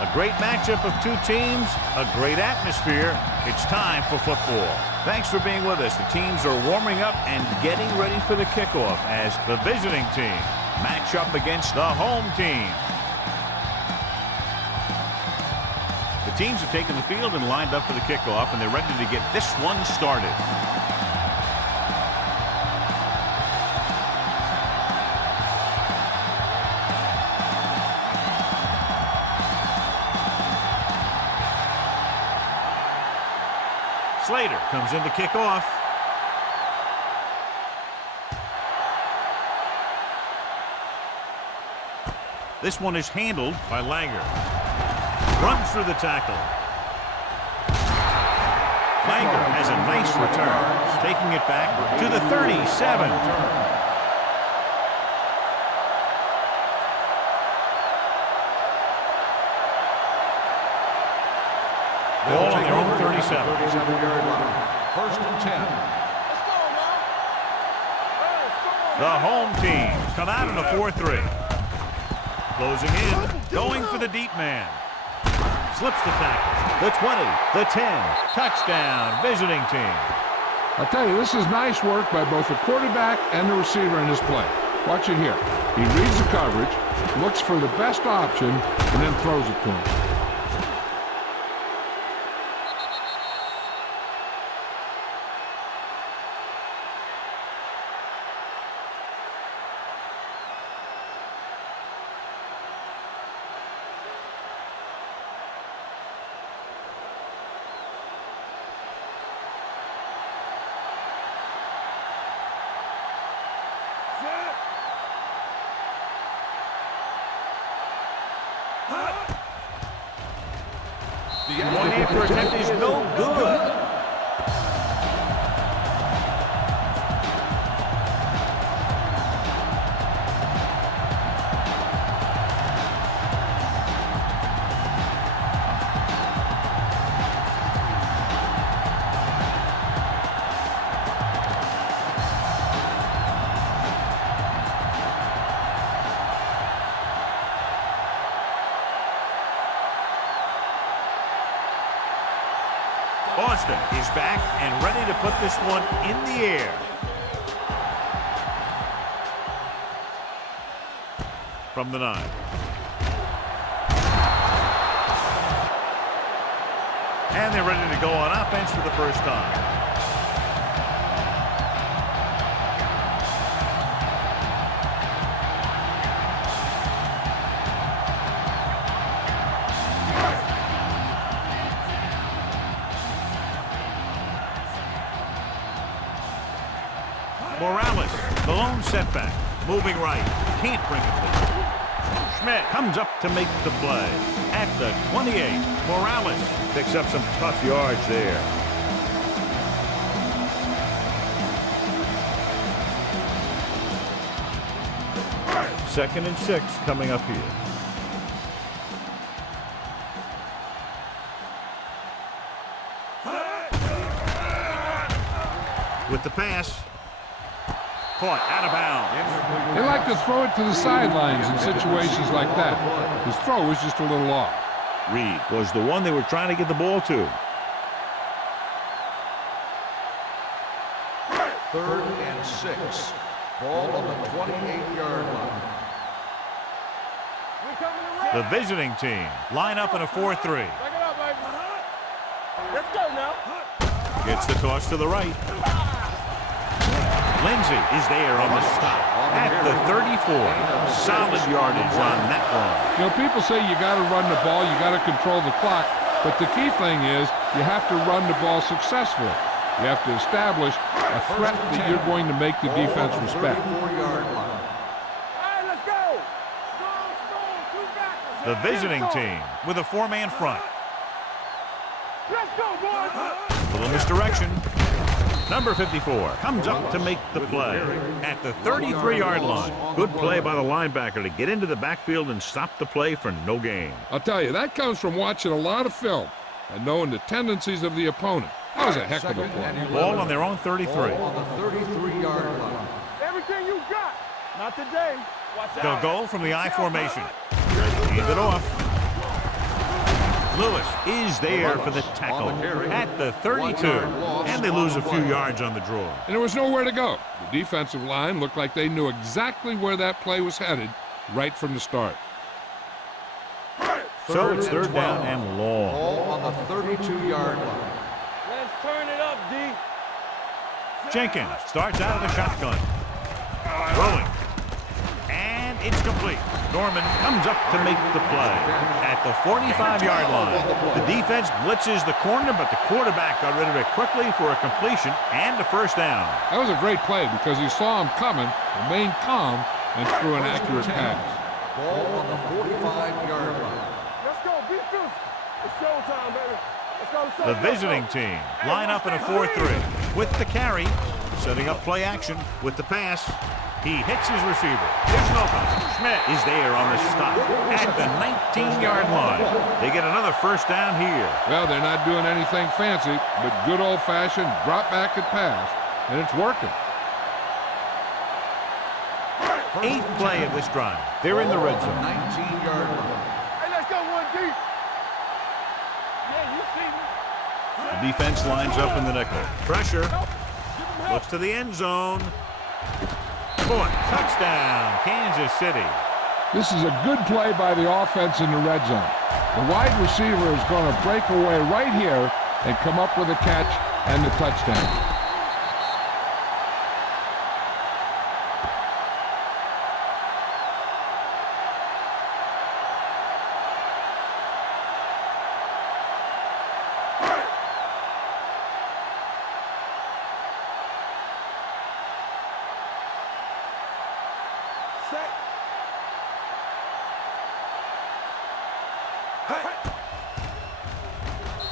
A great matchup of two teams, a great atmosphere. It's time for football. Thanks for being with us. The teams are warming up and getting ready for the kickoff as the visiting team match up against the home team. The teams have taken the field and lined up for the kickoff, and they're ready to get this one started. Slater comes in to kick off. This one is handled by Langer. Runs through the tackle. Langer has a nice return, taking it back to the 37. Ball on their own 37. 37-yard line. First and 10. The home team come out in a 4-3. Closing in, going for the deep man. Slips the tackle. The 20, the 10. Touchdown, visiting team. I'll tell you, this is nice work by both the quarterback and the receiver in this play. Watch it here. He reads the coverage, looks for the best option, and then throws it to him. The one-hander attempt is no good. Austin is back and ready to put this one in the air. From the 9. And they're ready to go on offense for the first time. Morales, the lone setback, moving right, can't bring it down. Schmidt comes up to make the play. At the 28, Morales picks up some tough yards there. Second and 6 coming up here. With the pass. Caught out of bounds. They like to throw it to the sidelines in situations like that. His throw was just a little off. Reed was the one they were trying to get the ball to. Third and 6. Ball on the 28-yard line. The visiting team line up in a 4-3. Let's go now. Gets the toss to the right. Lindsey is there on the stop at the 34. Solid yardage on that one. You know, people say you got to run the ball, you got to control the clock, but the key thing is you have to run the ball successfully. You have to establish a threat that you're going to make the defense respect. The visiting team with a 4-man front. Let's go, boys. Little misdirection. Number 54 comes up to make the play at the 33-yard line. Good play by the linebacker to get into the backfield and stop the play for no gain. I'll tell you, that comes from watching a lot of film and knowing the tendencies of the opponent. That was a heck of a play. Ball on their own 33. Ball on the 33-yard line. Everything you got. Not today. Watch They'll out. go from the I formation. Hand it off. Lewis is there for the tackle at the 32. And they lose a few yards on the draw. And there was nowhere to go. The defensive line looked like they knew exactly where that play was headed right from the start. So it's third down and long. Ball on the 32-yard line. Let's turn it up, D. Jenkins starts out of the shotgun. Throwing. And it's complete. Norman comes up to make the play. At the 45-yard line, the defense blitzes the corner, but the quarterback got rid of it quickly for a completion and a first down. That was a great play because he saw him coming, remained calm, and threw an accurate pass. Ball on the 45-yard line. Let's go, beat this. It's showtime, baby. Let's go, let's go. The visiting team line up in a 4-3 with the carry, setting up play action with the pass. He hits his receiver. Here's an open. Schmidt is there on the stop at the 19-yard line. They get another first down here. Well, they're not doing anything fancy, but good old-fashioned drop back and pass, and it's working. Eighth play of this drive. They're in the red zone. 19-yard line. Hey, let's go, one deep. Yeah, you see me. The defense lines up in the nickel. Pressure. Looks to the end zone. Boy, touchdown, Kansas City. This is a good play by the offense in the red zone. The wide receiver is going to break away right here and come up with a catch and the touchdown.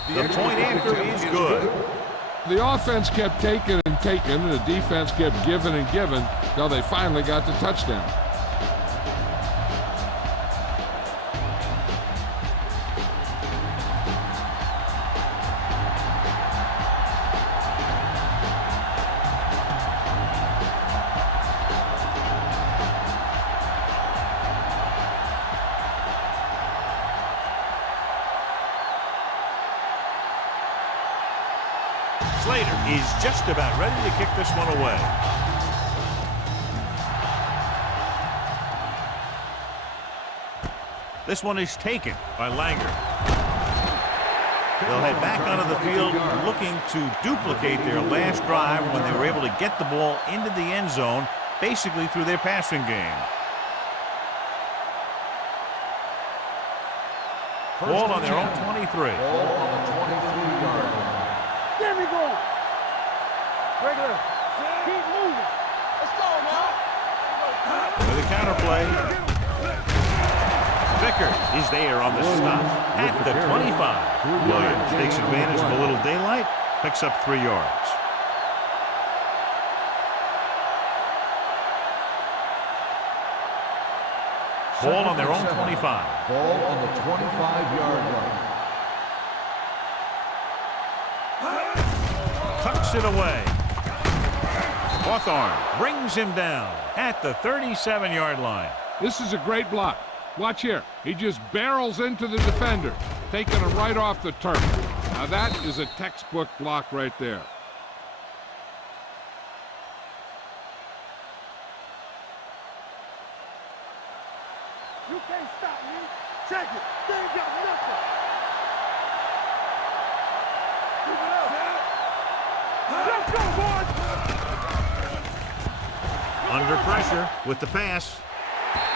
The point after is good. The offense kept taking and taking, and the defense kept giving and giving until they finally got the touchdown. Slater is just about ready to kick this one away. This one is taken by Langer. They'll head back onto the field looking to duplicate their last drive when they were able to get the ball into the end zone, basically through their passing game. Ball on their own 23. Ball on the 23-yard line. There we go. Regular. Keep moving. Let's go, man. With a counter play. Vickers is there on the stop at the 25. Williams takes advantage of a little daylight, picks up 3 yards. Ball on their own 25. Ball on the 25-yard line. Tucks it away. Hawthorne brings him down at the 37-yard line. This is a great block. Watch here. He just barrels into the defender, taking him right off the turf. Now that is a textbook block right there. You can't stop me. Check it. They ain't got nothing. Keep it up. Let's go, boys. Under pressure with the pass.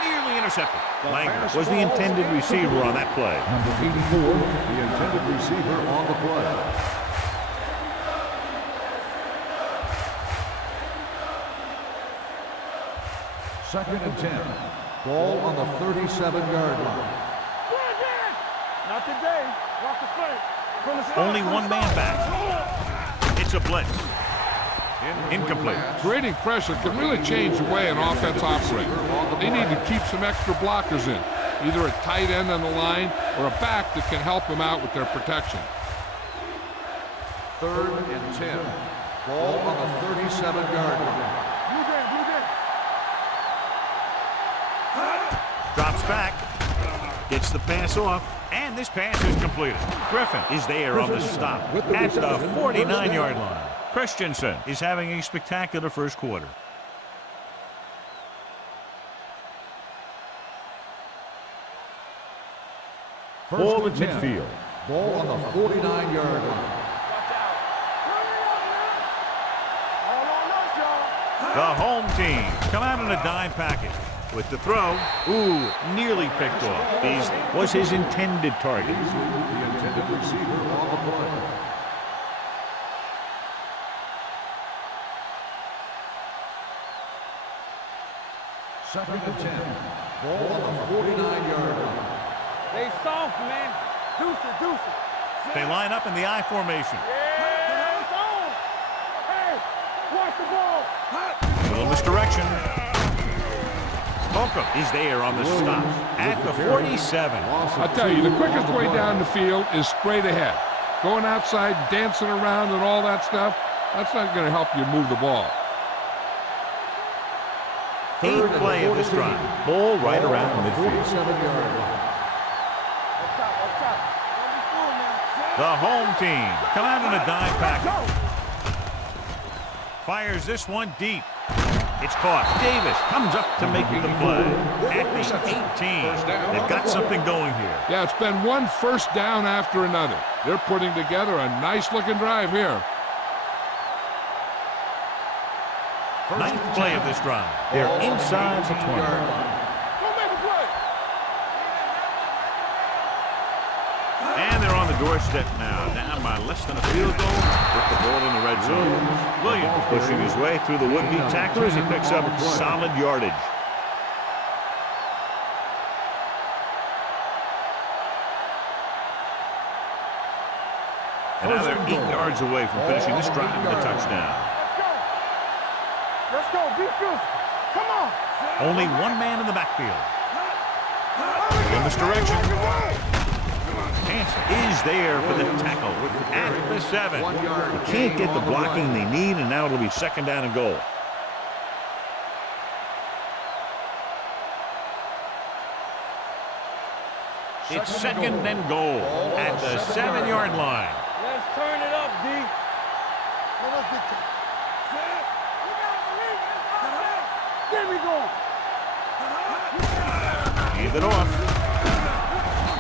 Nearly intercepted. Langer was the intended receiver on that play. Number 84, the intended receiver on the play. Second and 10. Ball on the 37-yard line. Not today. Watch the flank. From the start, Only from the one man start. back. It's a blitz. Incomplete. Creating pressure can really change the way an offense operates. They need to keep some extra blockers in, either a tight end on the line or a back that can help them out with their protection. Third and 10. Ball on the 37-yard line. Blue game, blue game. Drops back. Gets the pass off. And this pass is completed. Griffin is there on the stop at the 49-yard line. Christensen is having a spectacular first quarter. Ball at midfield. Ball on the 49-yard line. The home team come out in a dime package. With the throw, nearly picked off. Beasley was his intended target. The intended receiver on the play. Second and 10. Ball on the 49-yard line. They soft, man. Deuce it. They line up in the I formation. Yeah, it's on. Hey, watch the ball. A little misdirection. Holcomb is there on the stop at the 47. I tell you, the quickest way down the field is straight ahead. Going outside, dancing around and all that stuff, that's not going to help you move the ball. Eighth play of this drive. Ball right around midfield. 47-yard line. Up top. Don't be fooled, man. The home team come out in a dime package. Fires this one deep. It's caught. Davis comes up to make the play at the 18. They've got something going here. Yeah, it's been one first down after another. They're putting together a nice-looking drive here. Ninth play of this drive. They're inside the 20. Go make a play. And they're on the doorstep now, down by less than a field goal with the ball in the red zone. Williams pushing his way through the would-be tacklers. He picks up solid yardage. And now they're 8 yards away from finishing this drive with a touchdown. Let's go. Be physical. Come on. Only one man in the backfield. In this direction. Hanson is there for the tackle at the 7. They can't get the blocking they need, and now it'll be second down and goal. It's second and goal at the 7-yard line. Let's turn it up, D. Let's get There we go. Give it off.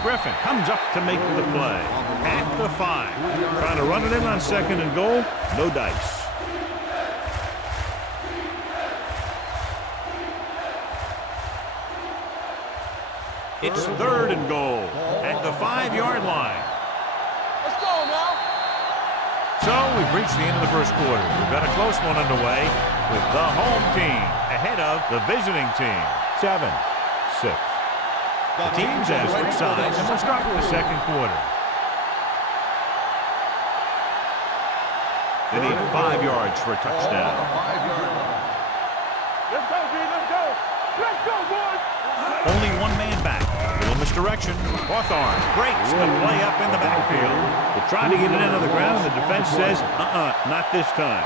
Griffin comes up to make the play at the 5. Trying to run it in on second and goal. No dice. It's third and goal at the 5-yard line. Let's go now. So we've reached the end of the first quarter. We've got a close one underway with the home team ahead of the visiting team. 7-6. The teams have switched sides, and we'll start with the second quarter. They need 5 yards for a touchdown. Let's go, D. Let's go. Let's go, boys. Only one man back. A little misdirection. Hawthorne breaks the play up in the backfield. They're trying to get it into the ground, and the defense says, not this time.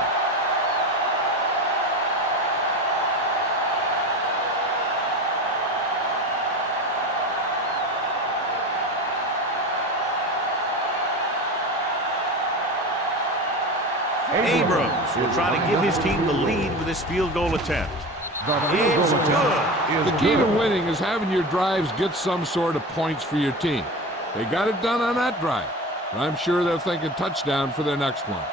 Abrams will try to give his team the lead with this field goal attempt. It's good. The key to winning is having your drives get some sort of points for your team. They got it done on that drive. I'm sure they're thinking touchdown for their next one.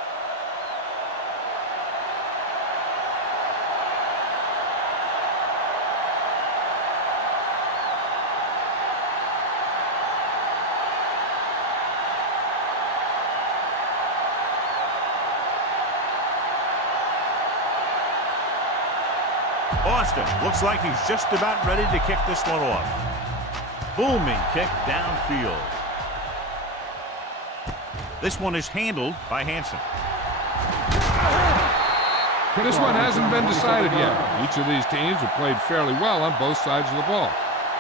Austin looks like he's just about ready to kick this one off. Booming kick downfield. This one is handled by Hanson. This one hasn't been decided yet. Each of these teams have played fairly well on both sides of the ball.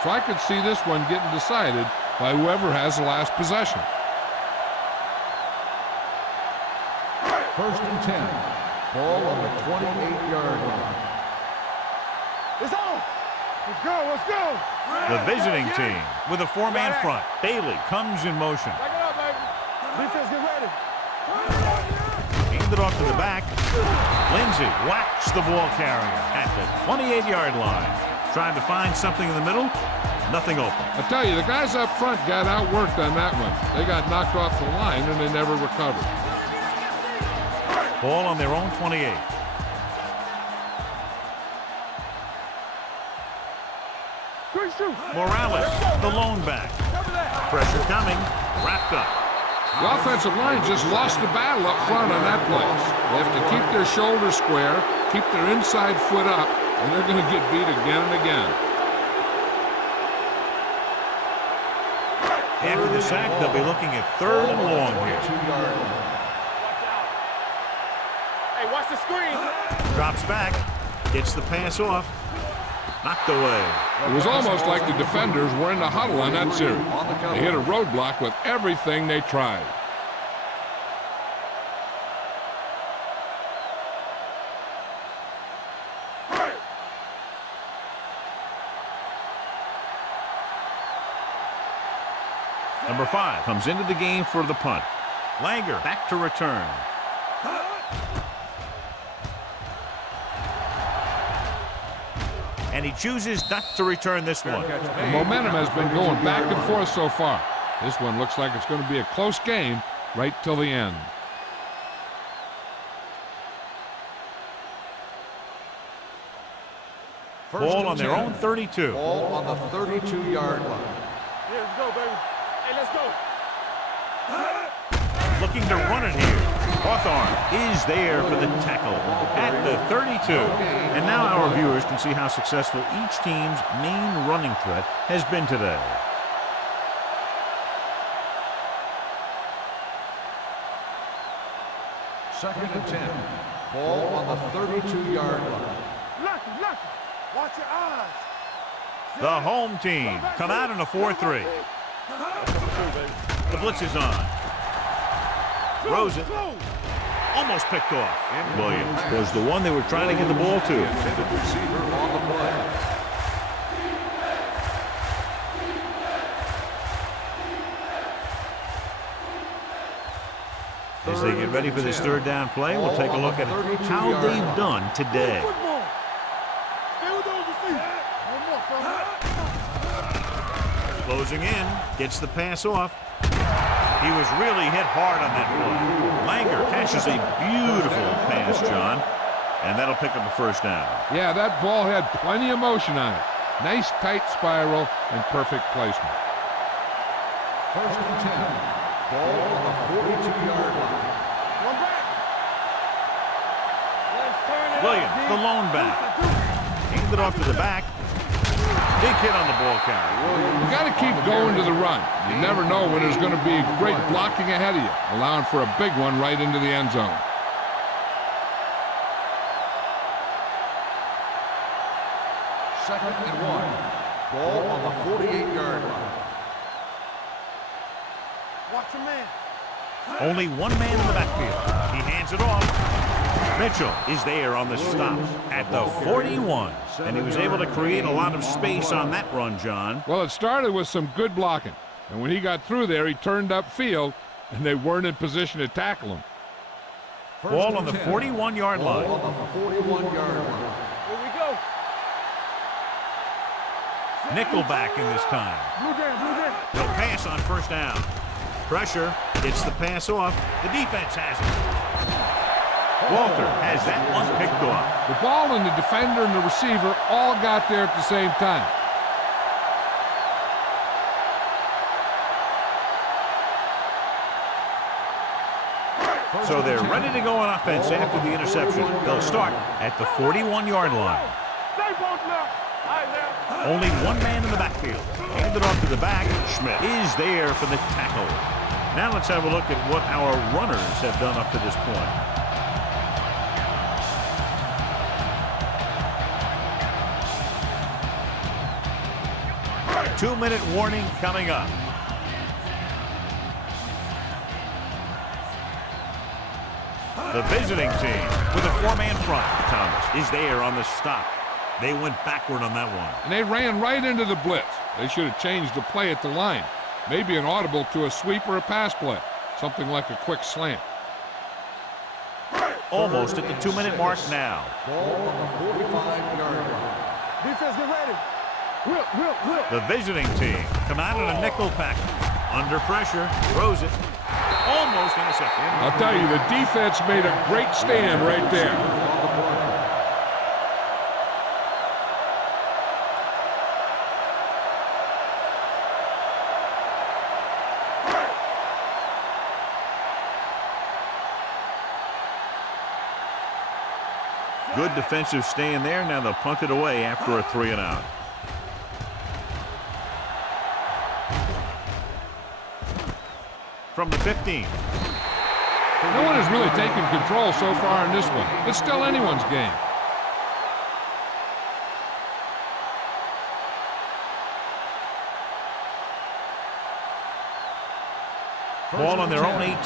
So I could see this one getting decided by whoever has the last possession. First and 10. Ball on the 28-yard line. It's on. Let's go, let's go. The visiting team with a four-man front. Bailey comes in motion. Back it up, baby. Defense, get ready. Hand it off to the back. Lindsay whacks the ball carrier at the 28-yard line. Trying to find something in the middle. Nothing open. I tell you, the guys up front got outworked on that one. They got knocked off the line and they never recovered. Ball on their own 28. Morales, the lone back. Pressure coming. Wrapped up. The offensive line just lost the battle up front on that play. They have to keep their shoulders square, keep their inside foot up, and they're going to get beat again and again. After the sack, they'll be looking at 3rd and long here. Hey, watch the screen. Drops back. Gets the pass off. Knocked away. It was almost like the defenders were in the huddle on that series. They hit a roadblock with everything they tried. Number 5 comes into the game for the punt. Langer back to return. And he chooses not to return this one. The momentum has been going back and forth so far. This one looks like it's going to be a close game right till the end. Ball on their own 32. Ball on the 32-yard line. Yeah, let's go, baby. Hey, let's go. Looking to run it here. Hawthorne is there for the tackle at the 32. And now our viewers can see how successful each team's main running threat has been today. Second and 10. Ball on the 32-yard line. Lucky, lucky. Watch your eyes. The home team come out in a 4-3. The blitz is on. Rosen almost picked off. Williams was the one they were trying to get the ball to. Intended receiver on the play. As they get ready for this 3rd down play, we'll take a look at how they've done today. Football. Stay with those receivers. One more, fella. Closing in, gets the pass off. He was really hit hard on that play. Langer catches a beautiful pass, John, and that'll pick up a 1st down. Yeah, that ball had plenty of motion on it. Nice tight spiral and perfect placement. 1st and 10. Ball on the 42-yard line. One back. Let's turn it Williams, up, the D. lone back. Handed off to the back. Big hit on the ball carrier. You got to keep going to the run. You never know when there's going to be great blocking ahead of you, allowing for a big one right into the end zone. Second and 1. Ball on the 48-yard line. Watch your man. Only one man in the backfield. He hands it off. Mitchell is there on the stop at the 41. And he was able to create a lot of space on that run, John. Well, it started with some good blocking. And when he got through there, he turned upfield, and they weren't in position to tackle him. Ball on the 41-yard line. Ball on the 41-yard line. Here we go. Nickelback in this time. Blue down, blue down. He'll pass on 1st down. Pressure, gets the pass off. The defense has it. Walter has that one picked off. The ball and the defender and the receiver all got there at the same time. So they're ready to go on offense after the interception. They'll start at the 41-yard line. Stay both now. All right, now. Only one man in the backfield. Handed off to the back. Schmidt is there for the tackle. Now let's have a look at what our runners have done up to this point. Two-minute warning coming up. The visiting team with a four-man front. Thomas is there on the stop. They went backward on that one. And they ran right into the blitz. They should have changed the play at the line. Maybe an audible to a sweep or a pass play. Something like a quick slant. Almost at the 2-minute mark now. Ball on the 45-yard line. Defense, get ready. Whip. The visiting team come out in a nickel package. Under pressure, throws it. Almost intercepted. I'll tell you, the defense made a great stand right there. Good defensive stand there. Now they'll punt it away after a 3-and-out. From the 15. No one has really taken control so far in this one. It's still anyone's game. Ball on their own 18.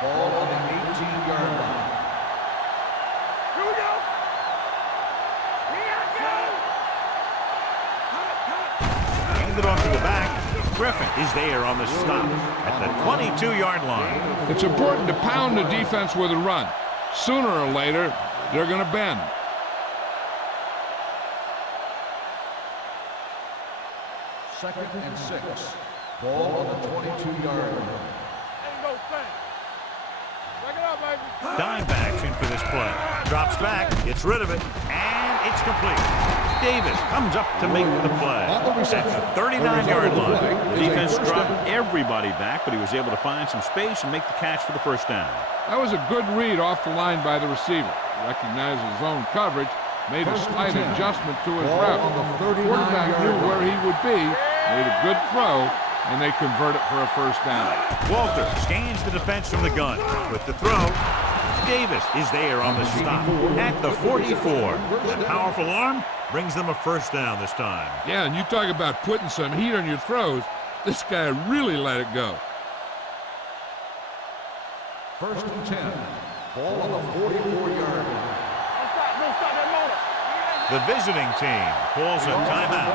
Ball on the 18-yard line. Here we go. Hand it off to the back. Griffin is there on the stop at the 22-yard line. It's important to pound the defense with a run. Sooner or later, they're going to bend. Second and 6. Ball on the 22-yard line. Ain't no thing. Back it up, baby. Dimebacks in for this play. Drops back, gets rid of it, and it's complete. Davis comes up to make the play. At the 39-yard line. The defense dropped everybody back, but he was able to find some space and make the catch for the first down. That was a good read off the line by the receiver. He recognized his zone coverage, made a slight adjustment to his route. The quarterback knew where he would be, made a good throw, and they convert it for a first down. Walter scans the defense from the gun. With the throw, Davis is there on the stop at the 44. That powerful arm brings them a first down this time. Yeah, and you talk about putting some heat on your throws. This guy really let it go. First and 10. Ball on the 44-yard line. Don't stop that motor. The visiting team calls a timeout.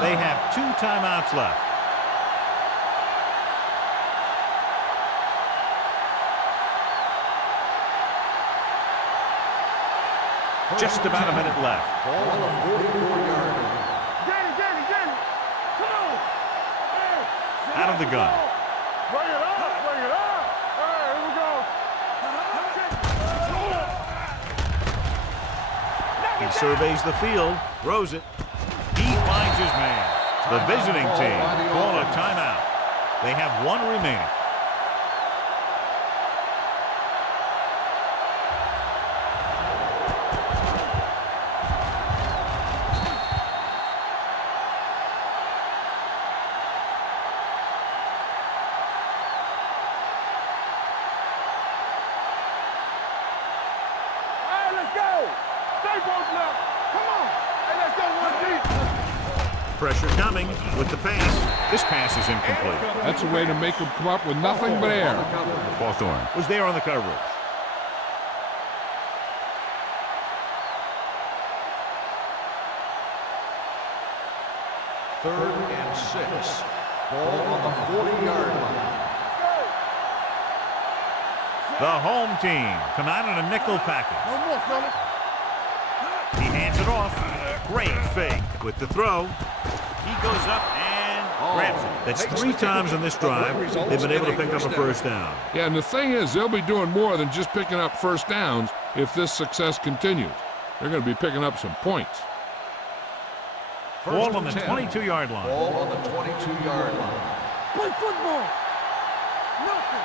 They have 2 timeouts left. Just about a minute left. Ball on the 44-yard line. Danny. Come on. Hey. Out of the gun. Bring it up. Hey, here we go. He surveys the field, throws it. He finds his man. The visiting team call a timeout. They have 1 remaining. Hey, let's go. Stay close now. Come on. Hey, let's go one deep. Pressure coming with the pass. This pass is incomplete. That's a way to make them come up with nothing but air. Hawthorne was there on the coverage. Third and 6. Ball on the 40-yard line. The home team come out in a nickel package. No more, fellas. He hands it off. Great fake with the throw. He goes up and grabs it. That's 3 times in this drive they've been able to pick up a first down. Yeah, and the thing is, they'll be doing more than just picking up first downs if this success continues. They're going to be picking up some points. Ball on the 22-yard line. Ball on the 22-yard line. Play football. Nothing.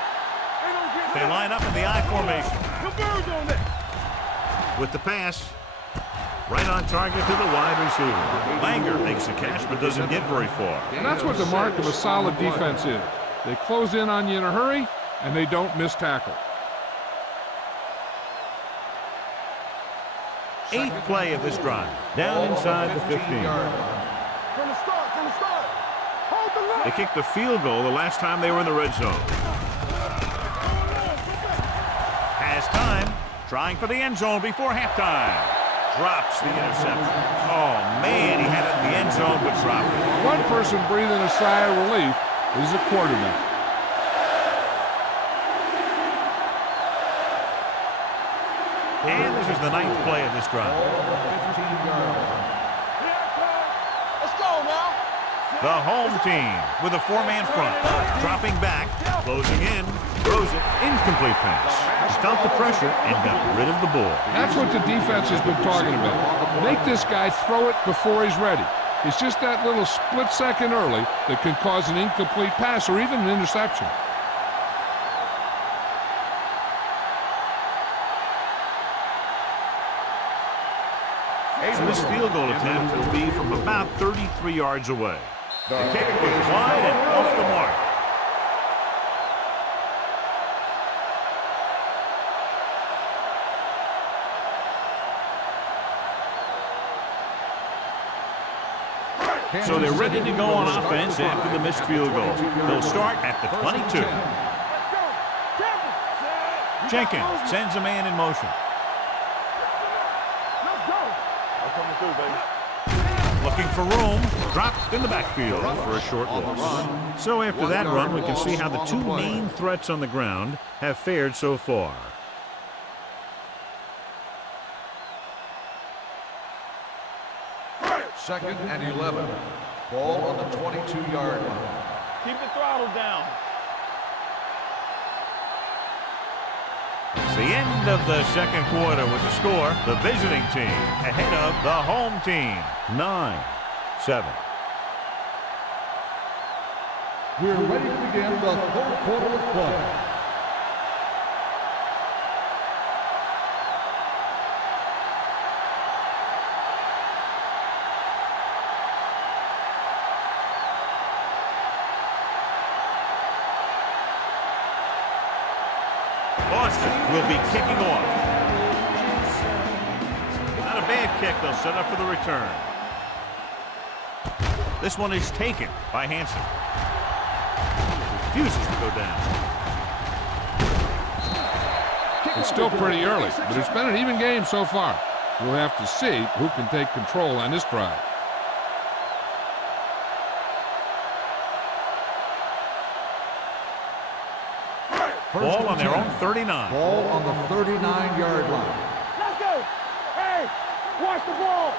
They don't get They line up in the I formation. Converge on that. With the pass, right on target to the wide receiver. Langer makes the catch but doesn't get very far. And that's what the mark of a solid defense is. They close in on you in a hurry, and they don't miss tackle. 8th play of this drive. Down inside the 15. From the start. Hold the line. They kicked the field goal the last time they were in the red zone. Has time, trying for the end zone before halftime. drops the interception. Oh, man, he had it in the end zone but dropped it. One person breathing a sigh of relief is the quarterback. And this is the 9th play of this drive. Let's go now. The home team with a 4-man front. Dropping back, closing in, throws it, incomplete pass. Felt the pressure and got rid of the ball. That's what the defense has been talking about. Make this guy throw it before he's ready. It's just that little split second early that can cause an incomplete pass or even an interception. So this field goal attempt will be from about 33 yards away. The kick was wide and off the mark. So they're ready to go on offense after the missed field goal. They'll start at the 22. Jenkins sends a man in motion. Looking for room, dropped in the backfield for a short loss. So after that run, we can see how the two main threats on the ground have fared so far. Second and 11. Ball on the 22-yard line. Keep the throttle down. It's the end of the second quarter with the score. The visiting team ahead of the home team. 9-7. We're ready to begin the third quarter of play. Boston will be kicking off. Not a bad kick. They'll set up for the return. This one is taken by Hansen. Refuses to go down. It's still pretty early, but it's been an even game so far. We'll have to see who can take control on this drive. Ball on their own 39. Ball on the 39-yard line. Let's go. Hey, watch the ball.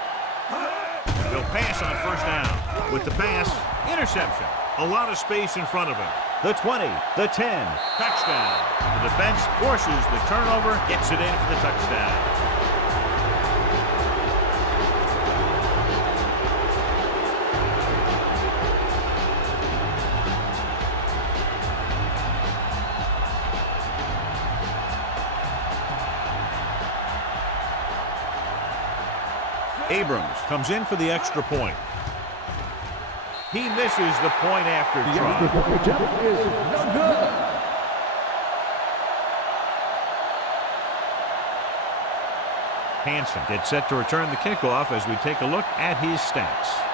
They'll pass on first down. With the pass, interception. A lot of space in front of him. The 20, the 10, touchdown. The defense forces the turnover, gets it in for the touchdown. Abrams comes in for the extra point. He misses the point after try. Is no good. Hansen gets set to return the kickoff as we take a look at his stats.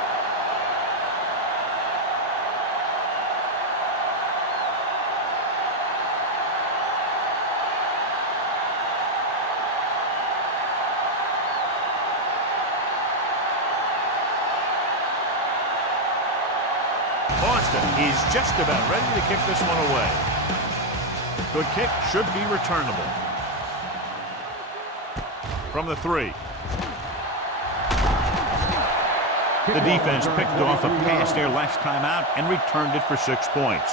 Boston is just about ready to kick this one away. Good kick, should be returnable. From the 3. The defense picked off a pass there last time out and returned it for 6 points.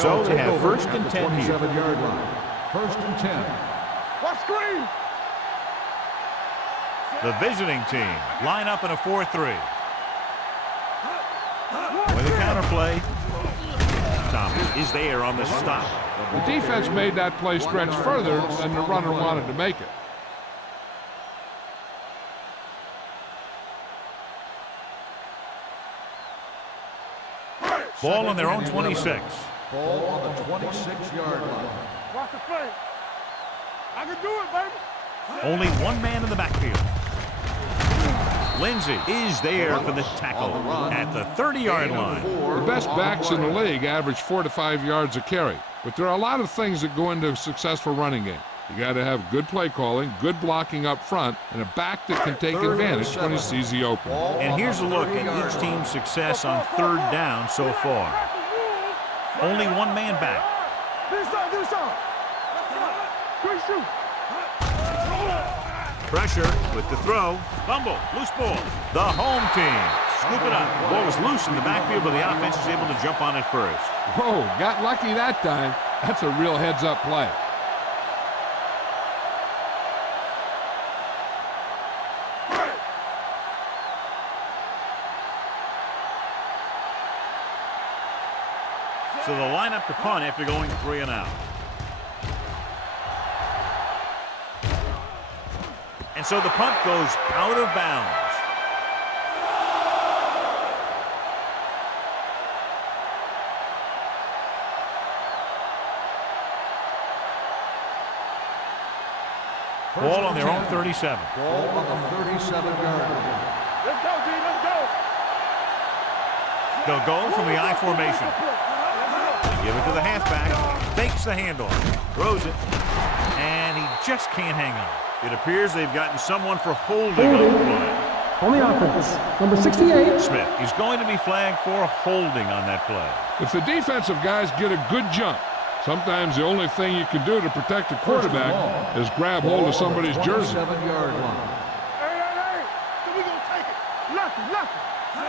So they have first and 10 here. 27-yard line. First and 10. Watch screen. The visiting team line up in a 4-3. With a counterplay, Thomas is there on the stop. The defense made that play stretch further than the runner wanted to make it. Ball on their own 26. Ball on the 26-yard line. Watch the flank. I can do it, baby. Only one man in the backfield. Lindsey is there for the tackle at the 30-yard line. The best backs in the league average 4 to 5 yards a carry. But there are a lot of things that go into a successful running game. You got to have good play calling, good blocking up front, and a back that can take advantage when he sees the open. And here's a look at each team's success on third down so far. Only one man back. Pressure with the throw. Fumble. Loose ball. The home team. Scoop it up. Ball was loose in the backfield, but the offense was able to jump on it first. Whoa, got lucky that time. That's a real heads-up play. So they'll line up to punt after going 3 and out. And so the punt goes out of bounds. Ball on their own 37. Ball on the 37-yard line. Let's go, D. Let's go. They'll go from the I formation. They give it to the halfback. Fakes the handoff. Throws it. And he just can't hang on. It appears they've gotten someone for holding on the play. On the offense, number 68. Smith is going to be flagged for holding on that play. If the defensive guys get a good jump, sometimes the only thing you can do to protect the quarterback is grab hold of somebody's jersey. 27-yard line. Hey. So we gonna take it. Lucky.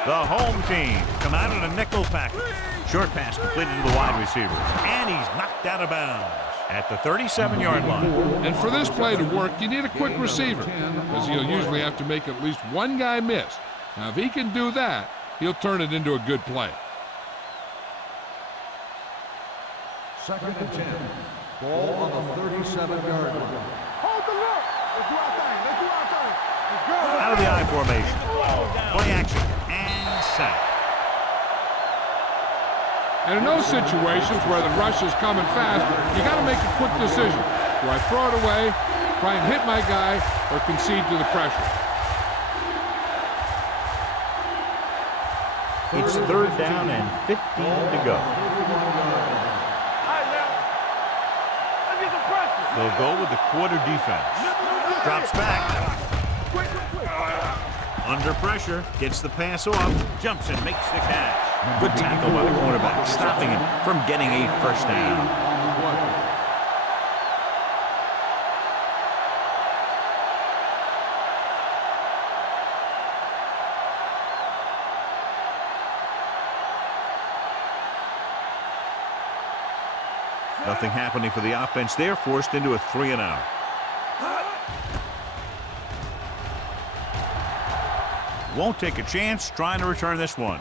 The home team come out in a nickel package. Short pass completed to the wide receiver. And he's knocked out of bounds at the 37-yard line. And for this play to work, you need a quick receiver, because he'll usually have to make at least one guy miss. Now, if he can do that, he'll turn it into a good play. 2nd and 10. Ball on the 37-yard line. Hold the look. Let's do our thing. Let's go. Out of the I formation. Play action. And sack. And in those situations where the rush is coming fast, you got to make a quick decision. Do I throw it away, try and hit my guy, or concede to the pressure? It's 3rd down and 15 to go. They'll go with the quarter defense. Drops back. Under pressure, gets the pass off, jumps and makes the catch. Good tackle by the quarterback, stopping him from getting a first down. Nothing happening for the offense. They're forced into a 3 and out. Won't take a chance trying to return this one.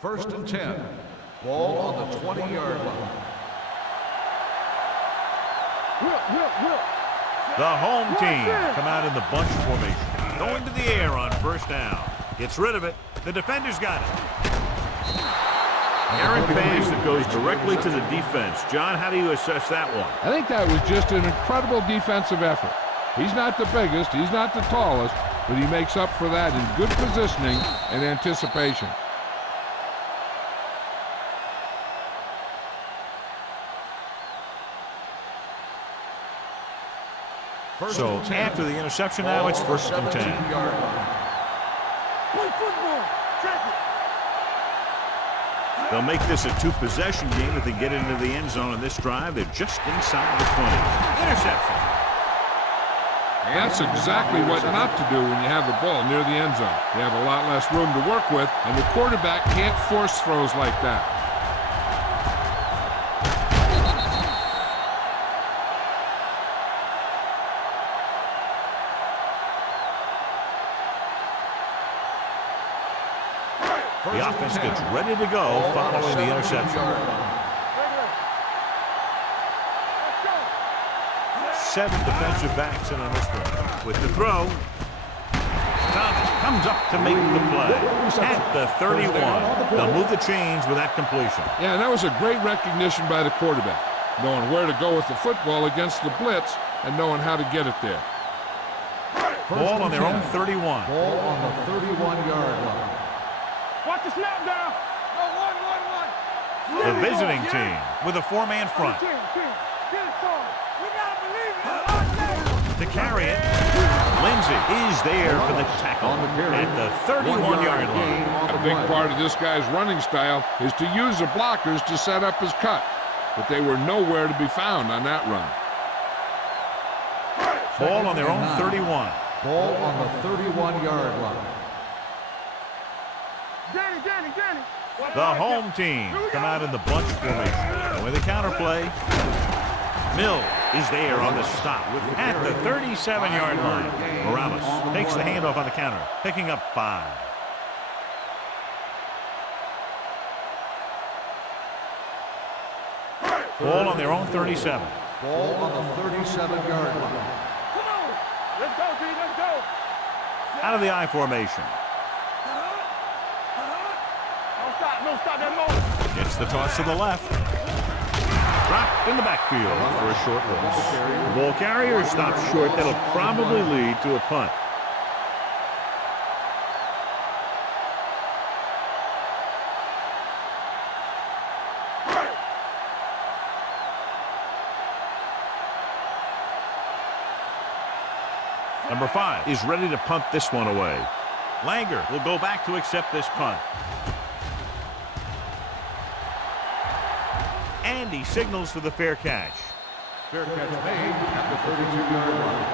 First and 10. Ball on the 20-yard line. The home team come out in the bunch formation. Going to the air on first down. Gets rid of it. The defender's got it. Errant pass that goes directly to the defense. John, how do you assess that one? I think that was just an incredible defensive effort. He's not the biggest, he's not the tallest, but he makes up for that in good positioning and anticipation. So after the interception now, it's 1st and 10. Play football. Check it. They'll make this a 2-possession game if they get into the end zone on this drive. They're just inside the 20. Interception. That's exactly what not to do when you have the ball near the end zone. You have a lot less room to work with, and the quarterback can't force throws like that. The offense gets ready to go following the interception. 7 defensive backs in on this one. With the throw. Thomas comes up to make the play. At the 31, they'll move the chains with that completion. Yeah, and that was a great recognition by the quarterback, knowing where to go with the football against the blitz and knowing how to get it there. Ball on their own 31. Ball on the 31-yard line. Watch the snap down. No, one. The visiting team with a four-man front. Get it started. We gotta believe it. To carry it, Lindsey is there for the tackle at the 31-yard line. A big part of this guy's running style is to use the blockers to set up his cut, but they were nowhere to be found on that run. Ball on their own 31. Ball on the 31-yard line. Danny. The home team come out in the bunch formation. With a counterplay, Mills is there on the stop at the 37-yard line. Morales takes the handoff on the counter, picking up 5. Ball on their own 37. Ball on the 37-yard line. Come on. Let's go, D. Let's go. Out of the I formation. Don't stop that moment. Gets the toss to the left. Dropped in the backfield for a short loss. The ball carrier stops short. That'll probably lead to a punt. Number 5 is ready to punt this one away. Langer will go back to accept this punt. And he signals for the fair catch. Fair catch made at the 32-yard line.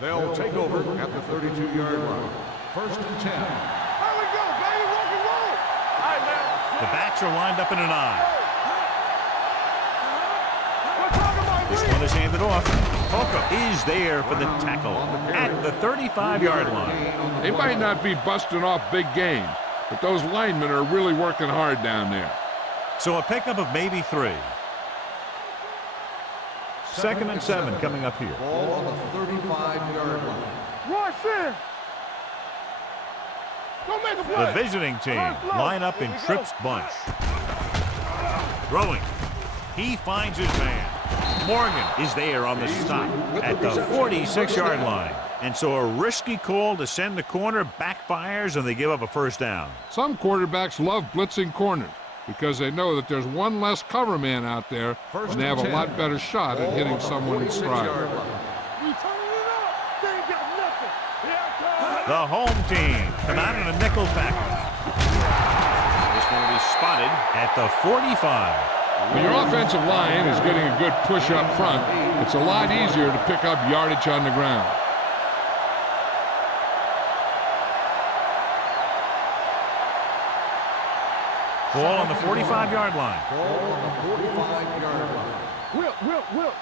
They'll take over at the 32-yard line. 1st and 10. Here we go, baby. Rock and roll. All right, man. The backs are lined up in an I. We're talking about This one is handed off. Holcomb is there for the tackle at the 35-yard line. They might not be busting off big games, but those linemen are really working hard down there. So a pickup of maybe 3. 2nd and 7 coming up here. Ball on the 35-yard line. Roy Sin. Don't make a play. The visiting team line up in Tripp's bunch. Throwing. He finds his man. Morgan is there on the stop at the 46-yard line. And so a risky call to send the corner backfires and they give up a first down. Some quarterbacks love blitzing corners because they know that there's one less cover man out there and they have a lot better shot at hitting someone in stride. We turning it up. They ain't got nothing. Here it comes. The home team come out in a nickel package. This one will be spotted at the 45. When your offensive line is getting a good push up front, it's a lot easier to pick up yardage on the ground. Ball on the 45-yard line. Ball on the 45-yard line. Will.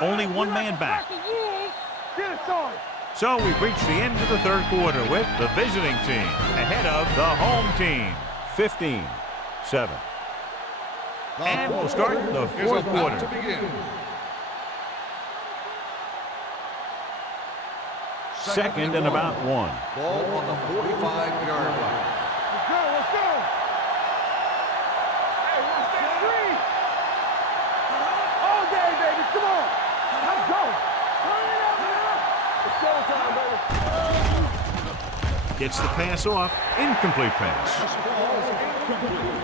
Only one man back. Get it started. So we've reached the end of the 3rd quarter with the visiting team ahead of the home team. 15-7. And we'll start the 4th quarter. To begin. 2nd and about 1. Ball on the 45-yard line. Let's go. Hey, watch that screen. All day, baby. Come on. Let's go. Turn it up now. It's showtime, baby. Gets the pass off. Incomplete pass.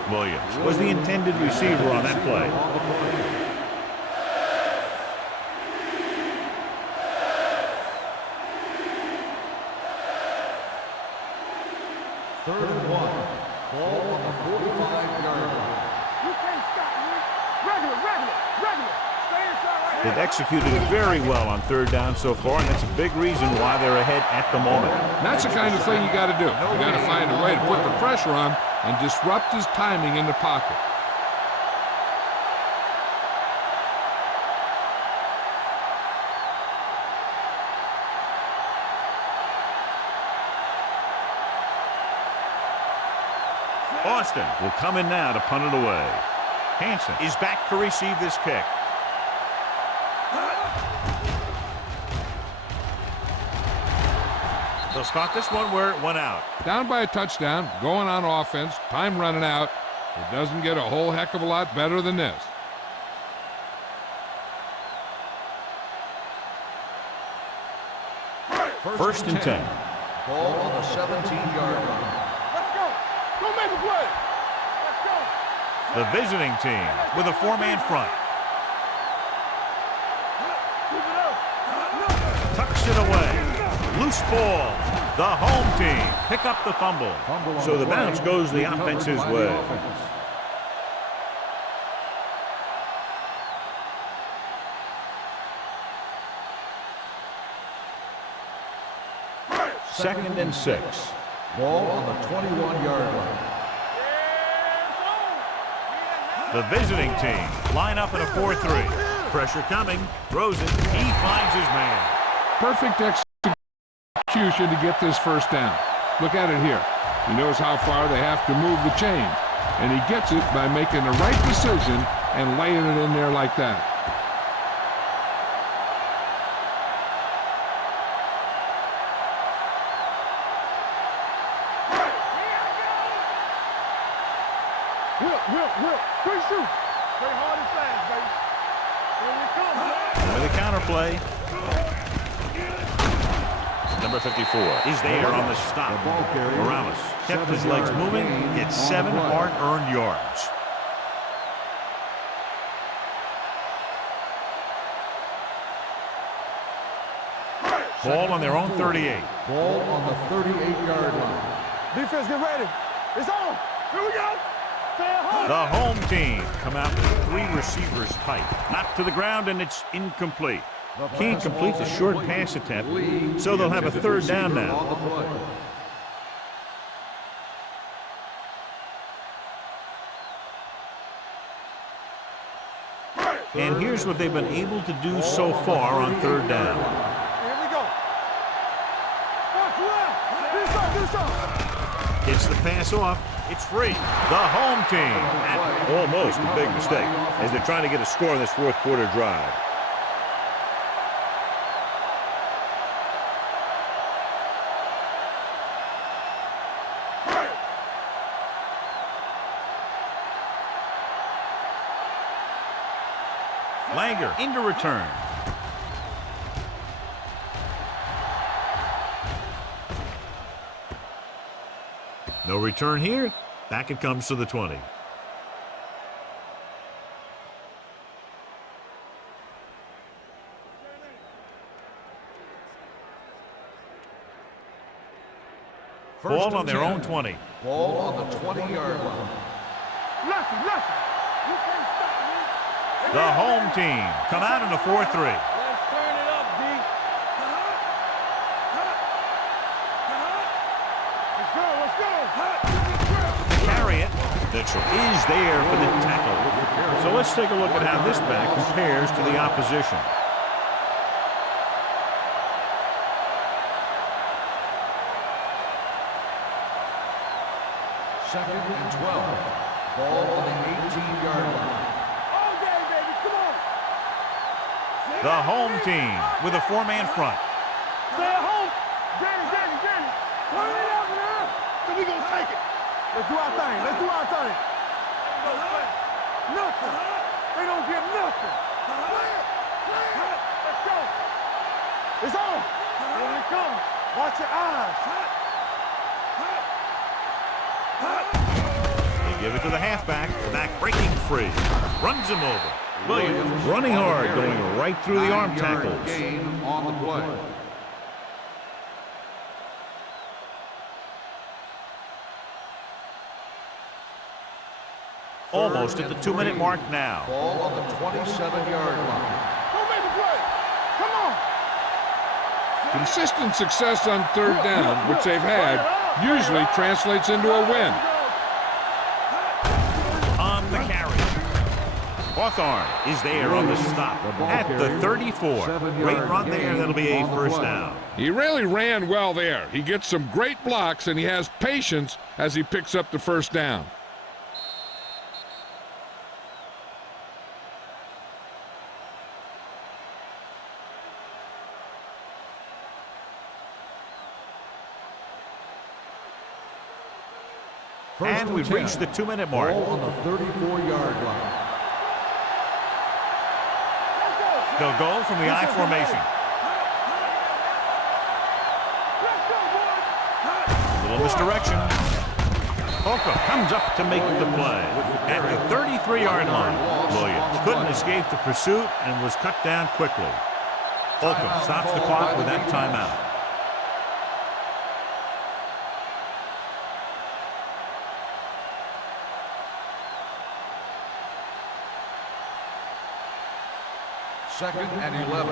Williams was the intended receiver on that play. Third and 1. Ball on the 45-yard line. You can't stop me. Regular. Stay inside right They've executed very well on 3rd down so far, and that's a big reason why they're ahead at the moment. That's the kind of thing you got to do. You got to find a way to put the pressure on and disrupt his timing in the pocket. Sit Austin will come in now to punt it away. Hansen is back to receive this kick. They'll start this one where it went out. Down by a touchdown, going on offense, time running out. It doesn't get a whole heck of a lot better than this. First and 10. Ball on the 17-yard line. Let's go. Go make a play. Let's go. The visiting team with a four-man front. Keep it up. Tucks it away. Loose ball. The home team pick up the fumble. So the bounce goes the offense's way. Second and 6. Ball on the 21-yard line. The visiting team line up in a 4-3. Pressure coming. Throws it. He finds his man. Perfect execution to get this first down. Look at it here. He knows how far they have to move the chain, and he gets it by making the right decision and laying it in there like that. Whip. Quick shoot. Play hard and fast, baby. Here we come. With a counter play. Number 54 is there on the stop. Morales kept his legs moving, gets 7 hard-earned yards. Ball on their own 38. Ball on the 38-yard line. Defense, get ready. It's on. Here we go. The home team come out with 3 receivers tight. Knocked to the ground, and it's incomplete. Can't complete the short pass attempt, so they'll have a third down now. And here's what they've been able to do so far on third down. Here we go. Do something. Gets the pass off. It's free. The home team. Almost a big mistake as they're trying to get a score in this fourth quarter drive. Langer into return. No return here. Back it comes to the 20. Ball on their own 20. Ball on the 20-yard line. Listen. You can't stop me. The home team come out in a 4-3. Let's turn it up, D. Let's go. Carry it. Mitchell is there for the tackle. So let's take a look at how this back compares to the opposition. Second and 12. Ball on the 18-yard line. All day, baby. Come on. The home team with a 4-man front. Stay at home. Danny. Turn it up now. So we gonna take it. Let's do our thing. Nothing. They don't get nothing. Play it. Let's go. It's on. Here we come. Watch your eyes. They give it to the halfback. The back breaking free. Runs him over. Williams running hard, going right through the arm tackles. Gain on the play. Almost at the 2-minute mark now. Ball on the 27-yard line. Go make a play. Come on. Consistent success on third down, which they've had, usually translates into a win. On the carry. Hawthorne is there on the stop at the 34. Great run there. That'll be a first down. He really ran well there. He gets some great blocks, and he has patience as he picks up the first down. And we've reached the 2-minute mark. Ball on the 34-yard line. They'll go from the I formation. Little misdirection. Polka comes up to make the play at the 33-yard line. Williams couldn't escape the pursuit and was cut down quickly. Polka stops the clock with that timeout. Second and 11.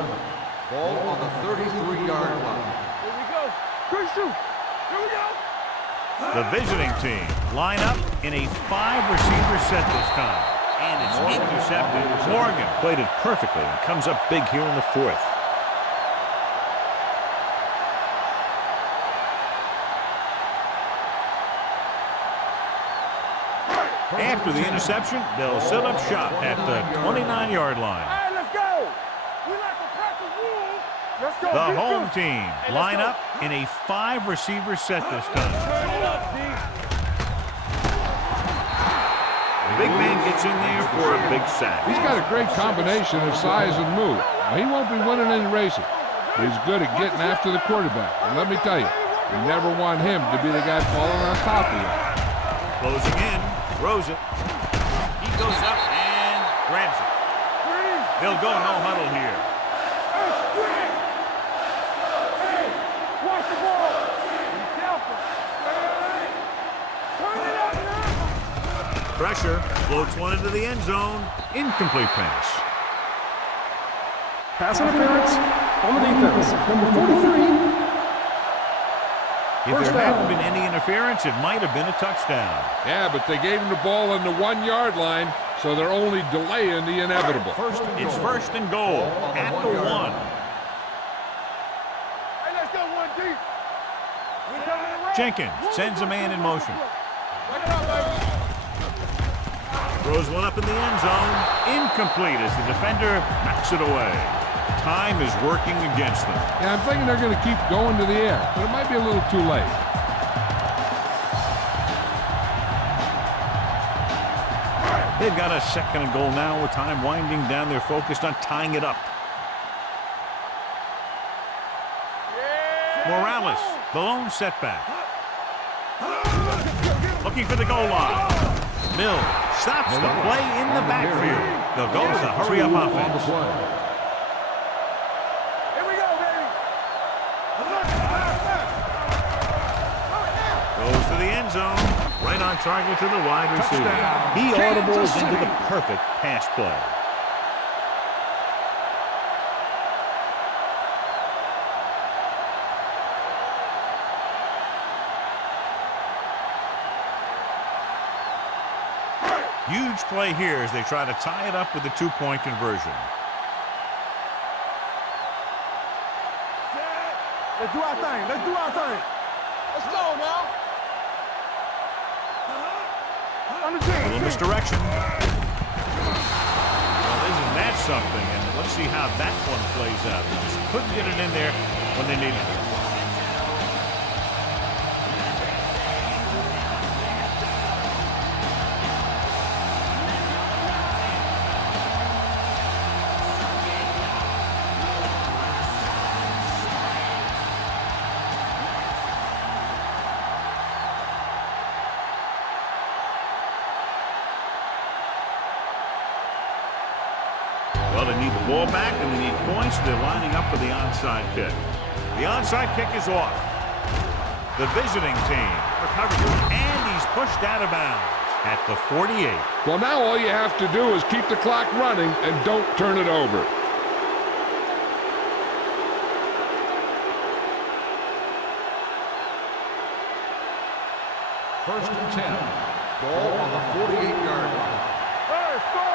Ball on the 33-yard line. Here we go. Quick shoot. Here we go. The visiting team line up in a 5-receiver set this time. And it's intercepted. Morgan played it perfectly and comes up big here in the 4th. After the interception, they'll set up shop at the 29-yard line. Hey, let's go. We like to pack the wolves. Let's go. The Let's home go. team line up in a 5-receiver set this time. Turn it up, D. The big man gets in there for a big sack. He's got a great combination of size and move. Now, he won't be winning any races, but he's good at getting after the quarterback. And let me tell you, you never want him to be the guy falling on top of you. Closing in, throws it. He goes up and grabs it. They'll go no huddle here. Hey, watch the ball. Be careful. Hey, turn it up now. Pressure, floats one into the end zone. Incomplete pass. Pass interference on the defense. Number 43. If First there hadn't down. been any interference, it might have been a touchdown. Yeah, but they gave him the ball on the 1-yard line, so they're only delaying the inevitable. It's first and goal at the 1. Hey, let's go one deep. We coming around. Jenkins sends a man in motion. Bring it up, baby. Throws one up in the end zone. Incomplete as the defender knocks it away. Time is working against them. Yeah, I'm thinking they're going to keep going to the air, but it might be a little too late. They've got a second and goal now with time winding down. They're focused on tying it up. Morales, the lone setback. Looking for the goal line. Mills stops the play in the backfield. They'll go with a hurry-up offense. Here we go, baby. Goes to the end zone. Right on target to the wide receiver. He audibles into the perfect pass play. Huge play here as they try to tie it up with a 2-point conversion. Let's do our thing. Let's do our thing. Let's go now. A little misdirection. Well, isn't that something? And let's see how that one plays out. They just couldn't get it in there when they needed it. Well, they need the ball back and they need points. They're lining up for the onside kick. The onside kick is off. The visiting team recovers and he's pushed out of bounds at the 48. Well, now all you have to do is keep the clock running and don't turn it over. First and 10. Ball on the 48-yard line. Hey, score.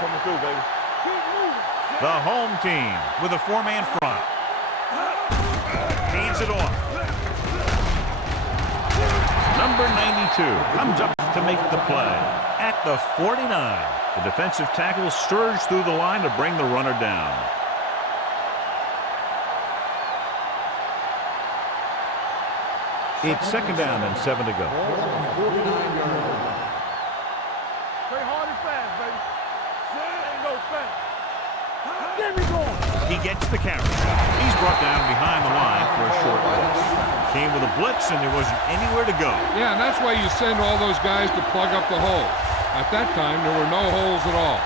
coming through, baby. Keep moving. The home team with a 4-man front. Hands it off. Number 92 comes up to make the play. At the 49, the defensive tackle surged through the line to bring the runner down. It's 2nd down and 7 to go. Play hard and fast, baby. Ain't no fast. Get me going. He gets the carry. He's brought down behind the line for a short loss. Came with a blitz and there wasn't anywhere to go. Yeah, and that's why you send all those guys to plug up the hole. At that time, there were no holes at all.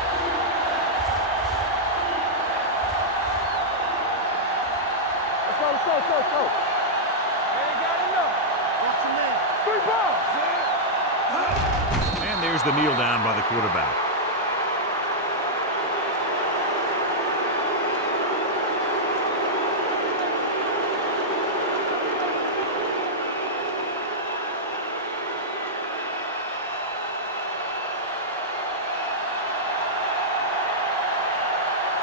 Let's go, let's go, let's go, let's go. Ain't got enough. Watch your man. 3 balls. And there's the kneel down by the quarterback.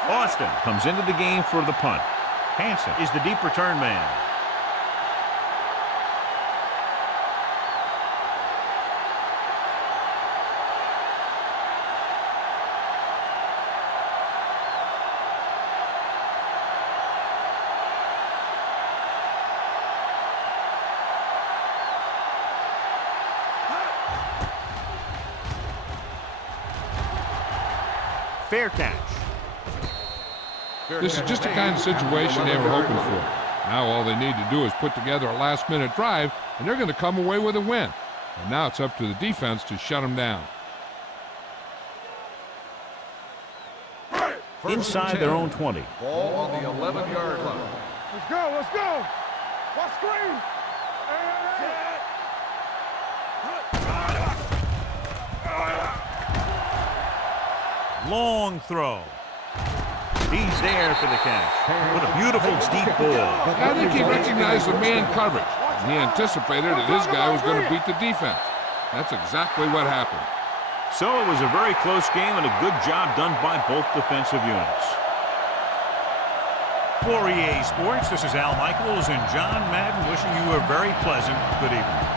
Austin comes into the game for the punt. Hansen is the deep return man. Fair catch. This is just the kind of situation they were hoping for. Now all they need to do is put together a last-minute drive, and they're going to come away with a win. And now it's up to the defense to shut them down. Inside their own 20. Ball on the 11-yard line. Let's go, let's go. Watch screen. Long throw. He's there for the catch. What a beautiful deep ball. I think he recognized the man coverage. And he anticipated that his guy was going to beat the defense. That's exactly what happened. So it was a very close game and a good job done by both defensive units. For EA Sports, this is Al Michaels and John Madden wishing you a very pleasant good evening.